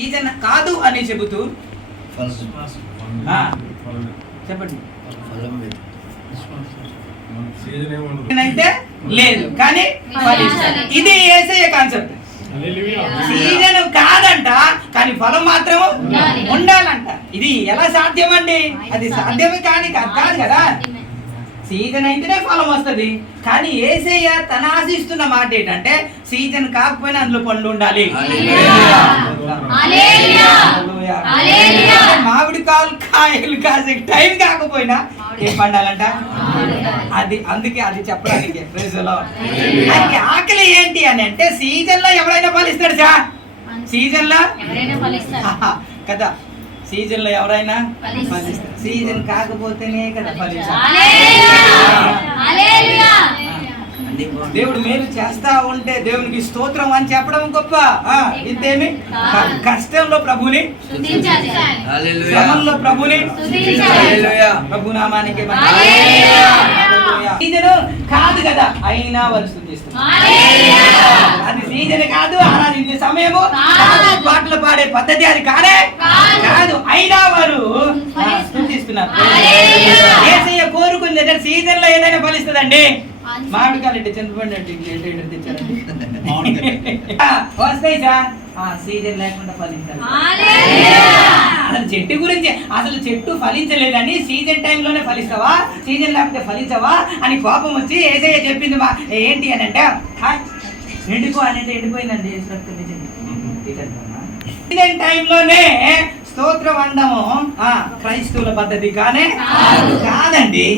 Season కాదు అని చెబుతూ చెప్పండి అయితే లేదు కానీ ఇది యేసయ్య కాన్సెప్ట్. సీజన్ కాదంట కానీ ఫలం మాత్రం ఉండాలంట. ఇది ఎలా సాధ్యం అండి? అది సాధ్యమే కానీ కాదు కదా. సీజన్ అయితేనే ఫలం వస్తుంది. కానీ యేసయ్య తన ఆశిస్తున్న మాట ఏంటంటే సీజన్ కాకపోయినా అందులో పండ్లు ఉండాలి. మామిడి కాయలు కాసే టైం కాకపోయినా ఏం పండాలంట? అది అందుకే అది చెప్పడానికి ఆకలి ఏంటి అని అంటే సీజన్ లో ఎవరైనా ఫలిస్తాడు సార్. సీజన్ లో కదా, సీజన్ లో ఎవరైనా ఫలిస్తారు. సీజన్ కాకపోతేనే కదా ఫలిస్తారు. దేవుడు మేలు చేస్తా ఉంటే దేవునికి స్తోత్రం అని చెప్పడం గొప్ప. ఇంతేమి కష్టంలో ప్రభుని, శ్రమంలో ప్రభుని, ప్రభునామానికి సీజన్ కాదు కదా అయినా వారు స్తుతిస్తున్నారు. అది సీజన్ కాదు, ఆరాధించే సమయము కాదు, పాటలు పాడే పద్ధతి అది కాదే కాదు, అయినా వారు స్తుతిస్తున్నారు. యేసయ్య కోరుకుంది సీజన్ లో ఏదైనా ఫలిస్తుందండి. మామిడికాయలు అంటే చింతపండు అంటే తెచ్చారండి వస్తాయి సార్. సీజన్ లేకుండా ఫలించాలి. అసలు చెట్టు గురించి అసలు చెట్టు ఫలించలేదని సీజన్ టైంలోనే ఫలిస్తావా, సీజన్ లేకపోతే ఫలించవా అని కోపం వచ్చి యేసయ్య చెప్పింది ఏంటి అని అంటే ఎండిపో అని అంటే ఎండిపోయిందండి. సీజన్ టైంలోనే స్తోత్రం అనడము క్రైస్తవుల పద్ధతి కానే కాదండి.